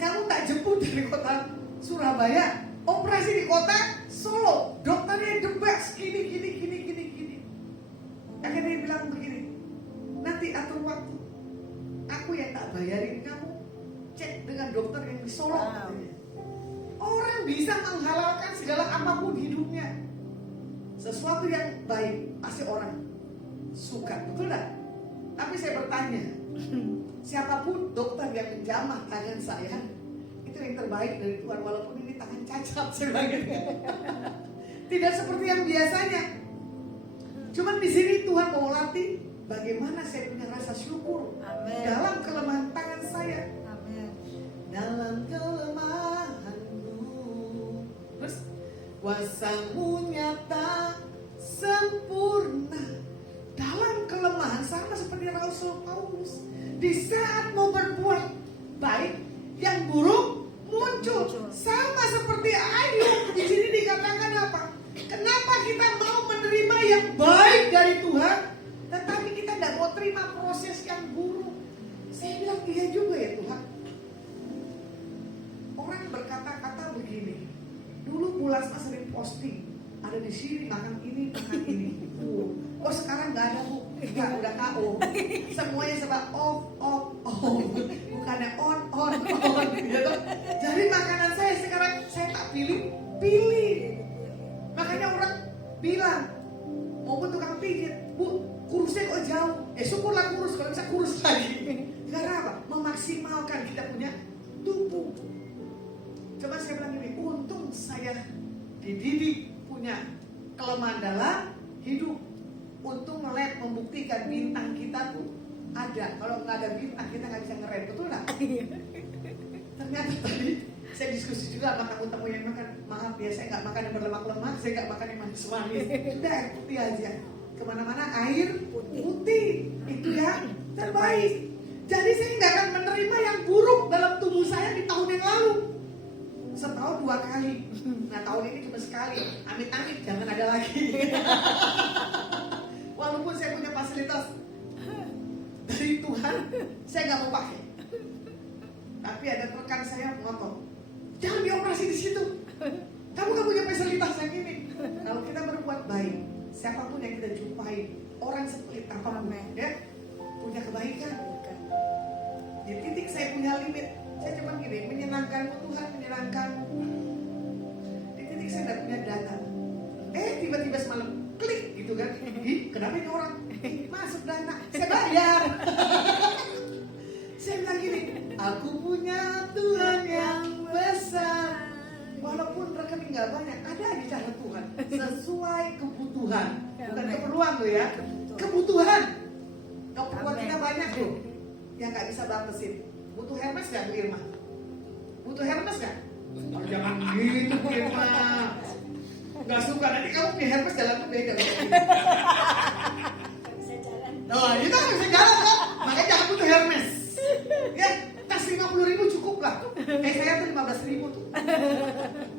kamu tak jemput dari kota Surabaya, operasi di kota Solo, dokternya the best, gini. Akhirnya dia bilang begini, nanti atur waktu, aku yang tak bayarin kamu, cek dengan dokter yang di Solo. Orang bisa menghalalkan segala apapun hidupnya. Sesuatu yang baik pasti orang suka, betul tak? Tapi saya bertanya, siapapun dokter yang menjamah tangan saya, itu yang terbaik dari Tuhan, walaupun ini tangan cacat sebagainya. Tidak seperti yang biasanya. Cuman di sini Tuhan mau latih bagaimana saya punya rasa syukur. Amen. Dalam kelemahan tangan saya. Amen. Dalam kelemahanku, terus kuasa-Mu nyata sempurna. Dalam kelemahan sama seperti Rasul Paulus, di saat mau berbuat baik, yang buruk muncul. Sama seperti Ayub. Di sini dikatakan apa? Kenapa kita mau menerima yang baik dari Tuhan, tetapi kita tidak mau terima proses yang buruk? Saya bilang iya juga ya Tuhan. Orang berkata-kata begini. Dulu Bulasma sering posting, ada di sini makan ini, makan ini. Oh sekarang nggak ada Bu, nggak udah KO. Semuanya serba off. Bukannya on. Gitu. Jadi makanan saya sekarang saya tak pilih. Makanya orang bilang mau tukang pijit, Bu kurusnya kok jauh. Syukurlah kurus, kalau bisa kurus lagi. Karena apa? Memaksimalkan kita punya tubuh. Coba saya bilang gini, untung saya dididik punya kelemahan dalam hidup. Untung lab membuktikan bintang kita tuh ada. Kalau nggak ada bintang kita nggak bisa ngerem, betul nggak? Ternyata tadi saya diskusi juga sama tamu-tamu yang makan. Maaf ya, saya nggak makan yang berlemak-lemak, saya nggak makan yang manis-manis. Udah air putih aja. Kemana-mana air putih itu yang terbaik. Jadi saya nggak akan menerima yang buruk dalam tubuh saya di tahun yang lalu. Setahun 2 kali. Nah tahun ini cuma sekali. Amit-amit jangan ada lagi. Walaupun saya punya fasilitas dari Tuhan, saya nggak mau pakai. Tapi ada rekan saya ngotot, jangan dioperasi di situ. Kamu kan punya fasilitas yang ini. Kalau kita berbuat baik, siapapun yang kita jumpai, orang sepelit apapun, ya punya kebaikan. punya limit. Saya cuma gini, menyenangkanmu Tuhan, menyenangkanmu. Di titik saya tidak punya dana. Tiba-tiba semalam klik gitu kan. Kenapa ini orang masuk dana? Saya bayar. Saya bilang gini, aku punya Tuhan yang besar. Walaupun rekening nggak banyak, ada aja cara Tuhan sesuai kebutuhan, bukan keperluan lo ya, kebutuhan. Keperluan kita banyak tuh, yang nggak bisa batasin. Butuh Hermes nggak Bu Irma? Butuh Hermes nggak? Oh, jangan gitu Bu Irma. Nggak suka, nanti kamu punya Hermes jalan tuh beda. Oh, itu nggak bisa jalan kan? Makanya jangan butuh Hermes. Ya, tas 50.000 cukup lah. Saya tuh 15.000 tuh.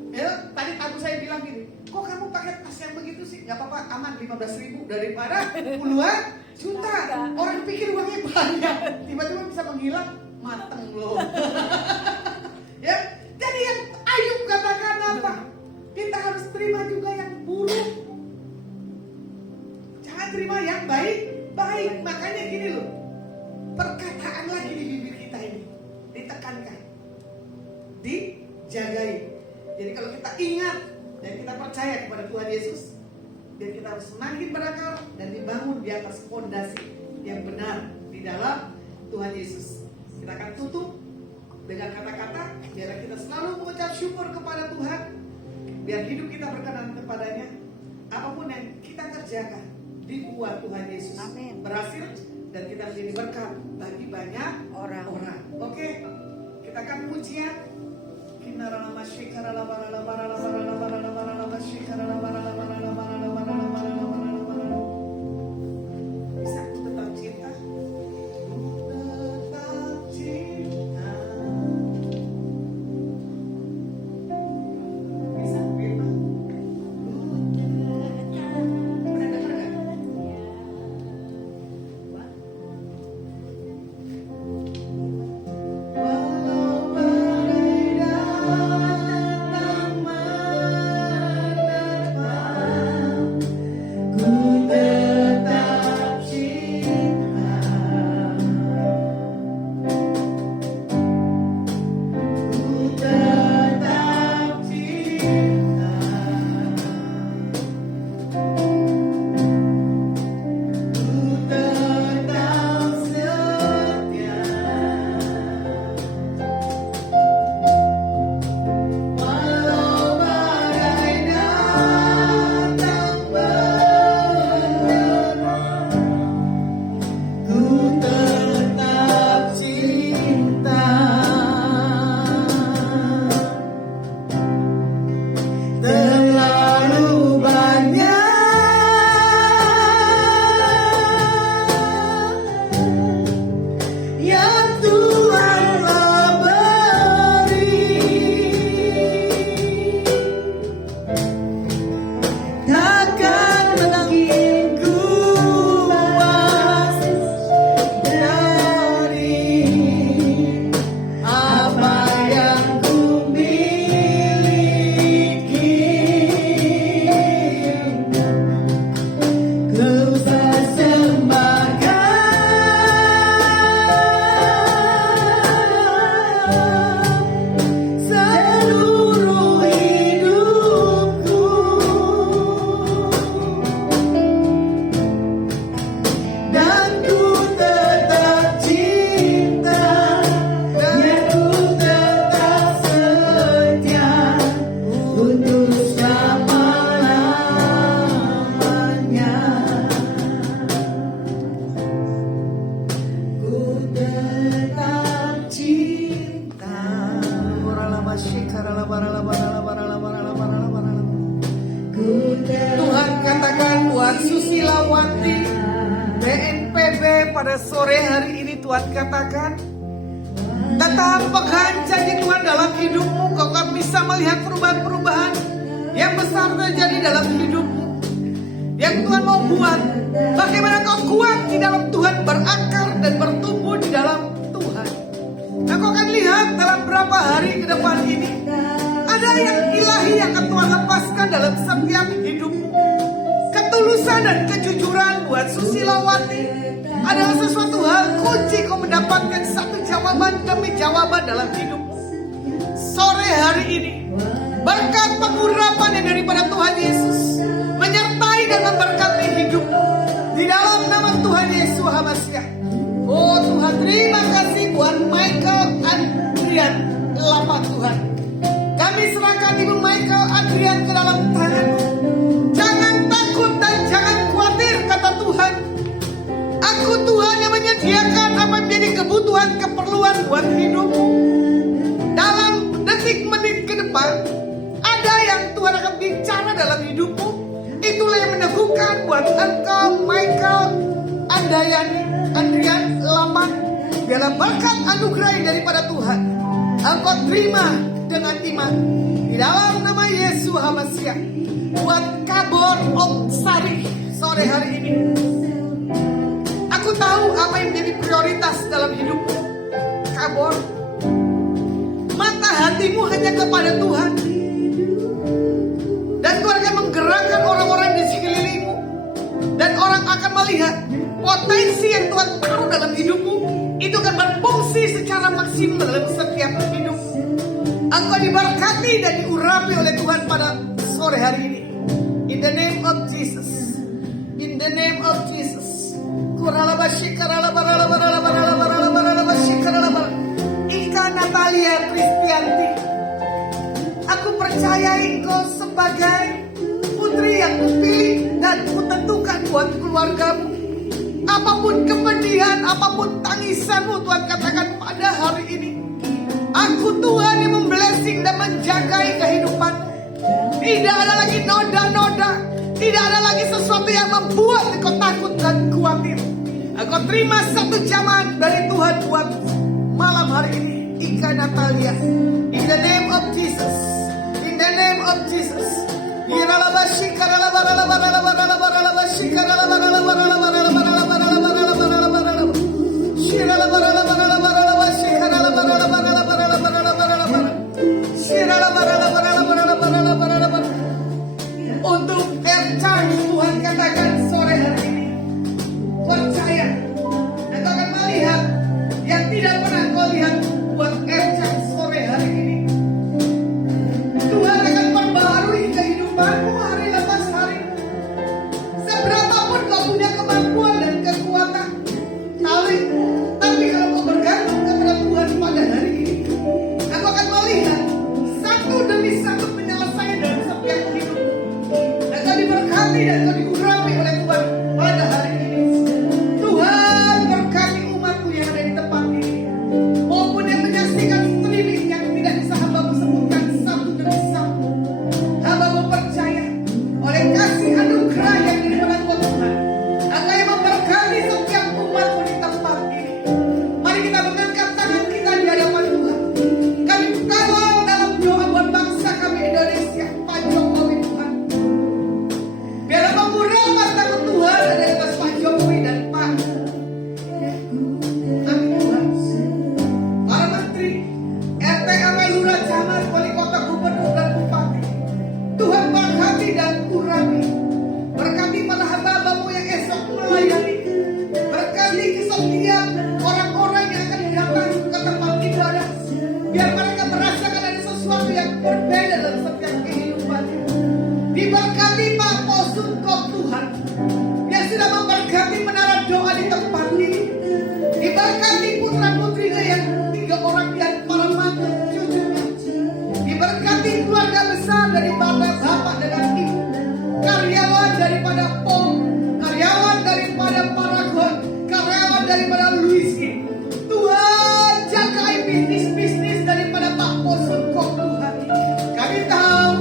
Ya, tadi aku saya bilang gini, kok kamu pakai tas yang begitu sih? Gak apa-apa, aman 15.000 daripada puluhan juta. Orang pikir uangnya banyak, tiba-tiba bisa menghilang, mateng loh. Ya, jadi yang Ayub katakan apa? Kita harus terima juga yang buruk. Jangan terima yang baik. Makanya gini loh, perkataan lagi di bibir kita ini ditekankan, dijagai. Jadi kalau kita ingat dan kita percaya kepada Tuhan Yesus, dan kita harus semakin berakar dan dibangun di atas fondasi yang benar di dalam Tuhan Yesus. Kita akan tutup dengan kata-kata, biar kita selalu mengucap syukur kepada Tuhan, biar hidup kita berkenan kepadanya. Apapun yang kita kerjakan dibuat Tuhan Yesus berhasil, dan kita menjadi berkat bagi banyak orang. Oke, kita akan pujian. Bisa tetap cinta. Tetap cinta. Bisa Firman. Pernah dengar nggak? Tuhan katakan buat Susilawati BNPB pada sore hari ini, Tuhan katakan tetap pegang janji Tuhan dalam hidupmu. Kau akan bisa melihat perubahan-perubahan yang besar terjadi dalam hidupmu, yang Tuhan mau buat. Bagaimana kau kuat di dalam Tuhan, berakar dan bertumbuh di dalam Tuhan. Nah, kau akan lihat dalam berapa hari ke depan ini ada yang ilahi yang akan Tuhan lepaskan dalam setiap hidupmu. Ketulusan dan kejujuran buat Susilawati adalah sesuatu hal kunci kau mendapatkan satu jawaban demi jawaban dalam hidup. Sore hari ini, berkat pengurapan yang daripada Tuhan Yesus menyertai dan memberkati hidup di dalam nama Tuhan Yesus Hamasyah. Oh Tuhan, terima kasih buat Michael Adrian Lapa Tuhan. Kami serahkan Ibu Michael Adrian ke dalam tangan. Jangan takut dan jangan khawatir, kata Tuhan. Aku Tuhan yang menyediakan apa yang menjadi kebutuhan keperluan buat hidupmu. Dalam detik-menit ke depan, ada yang Tuhan akan bicara dalam hidupmu. Itulah yang meneguhkan buat engkau Michael Adrian Lapa. Dalam berkat anugerah daripada Tuhan, engkau terima dengan iman di dalam nama Yesus Hamasyah. Buat Kabor Sari sore hari ini, aku tahu apa yang menjadi prioritas dalam hidupmu. Kabor, mata hatimu hanya kepada Tuhan, dan Tuhan akan menggerakkan orang-orang di sekelilingmu, dan orang akan melihat potensi yang Tuhan taruh dalam hidupmu itu akan berfungsi secara maksimal dalam setiap hidup. Engkau diberkati dan diurapi oleh Tuhan pada sore hari ini. In the name of Jesus. In the name of Jesus. Ika Natalia Kristianti, aku percaya engkau sebagai putri yang kupilih dan kutentukan buat keluargamu. Apapun kepedihan, apapun tangisanmu, Tuhan katakan pada hari ini, aku Tuhan yang memblessing dan menjagai kehidupanmu. Tidak ada lagi noda-noda, tidak ada lagi sesuatu yang membuat engkau takut dan khawatir. Engkau terima satu jamahan dari Tuhan buat malam hari ini. Ika Natalia, in the name of Jesus, in the name of Jesus. Untuk Ercan, Tuhan katakan sore hari ini, percaya dan kau akan melihat yang tidak pernah kau lihat. Buat Ercan sore hari ini, Tuhan akan membaharui kehidupanmu hari lepas hari. Seberapapun kau punya kemampuan dan kekuatan, tapi kalau kau bergantung kepada Tuhan pada hari ini, aku akan melihat satu demi satu penyelesaian dalam setiap hidup. Dan kau diberkati dan kau diurapi oleh Tuhan pada hari ini. Tuhan berkati umatmu yang ada di tempat ini, maupun yang menyaksikan streaming yang tidak bisa hambamu sebutkan satu demi satu. Hambamu percaya oleh kasih anugerah yang diberikan Tuhan, Engkau yang memberkati setiap umatmu di tempat ini. Mari kita mengangkat tangan kita di hadapan Tuhan. Kami kawal dalam doa buat bangsa kami Indonesia, Pak Jokowi Tuhan. Biar pengurapan takut Tuhan ada di atas Pak Jokowi dan Pak Tuhan. Para menteri, RT, RW, lurah, camat, wali kota, gubernur dan bupati, Tuhan berkati dan urapi. Berkati para hamba-Mu yang esok melayani. Berkati setiap orang-orang yang akan datang ke tempat ibadah. Biar mereka merasakan ada sesuatu yang berbeda dalam setiap kehidupannya. Diberkati Pak Posunkop Tuhan, yang sudah memberkati menara doa di tempat ini. Diberkati putra-putrinya yang 3 orang dan para mantu cucunya. Diberkati keluarga besar daripada bapak dan ibu, karyawan daripada POM, karyawan daripada Paragon, karyawan daripada Luiski. Tuhan jagai bisnis-bisnis daripada Pak Posunkop Tuhan. Kami tahu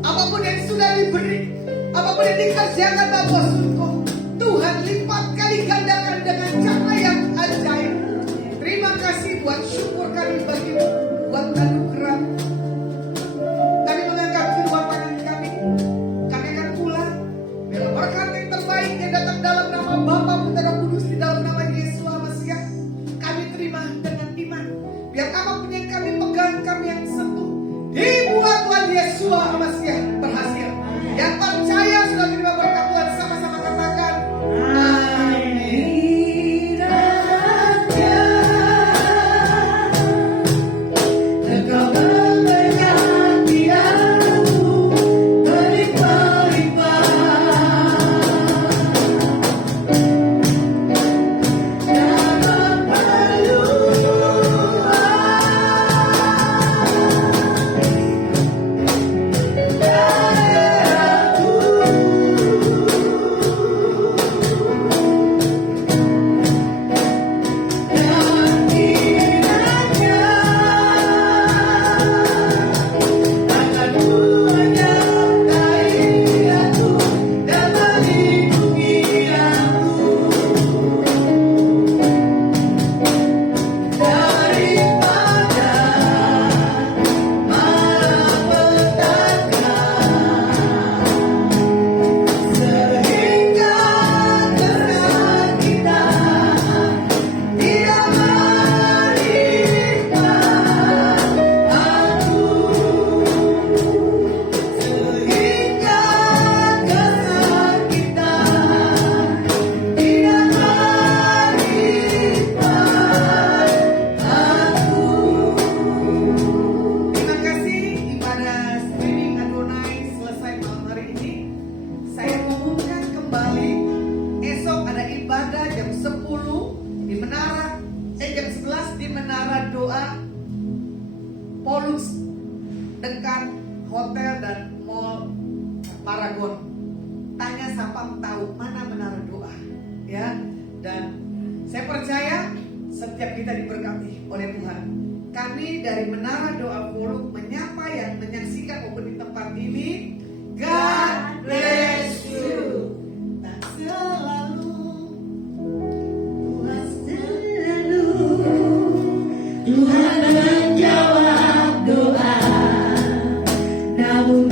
apapun yang sudah diberi, apapun yang dikerjakan Pak Posunkop, Tuhan lipat kali gandakan dengan cara yang ajaib. Terima kasih buat syukur kami bagimu, buat anugerah. Kami mengangkat kedua tangan kami akan pulang. Biar berkat yang terbaik yang datang dalam nama Bapa, Putra, Roh Kudus, di dalam nama Yesus Mesias, kami terima dengan iman. Biar apapun yang kami pegang, kami yang sentuh, dibuat Tuhan Yesus Mesias berhasil. Yang percaya sudah terima berkat Tuhan, sama-sama katakan amin. adalah Polus dekat hotel dan mall Paragon. Tanya siapa tahu mana menara doa, ya. Dan saya percaya setiap kita diberkati oleh Tuhan. Kami dari Menara Doa Poluk menyapa yang menyaksikan maupun di tempat ini. God bless you. Dan selalu Tuhan menjawab doa. Namun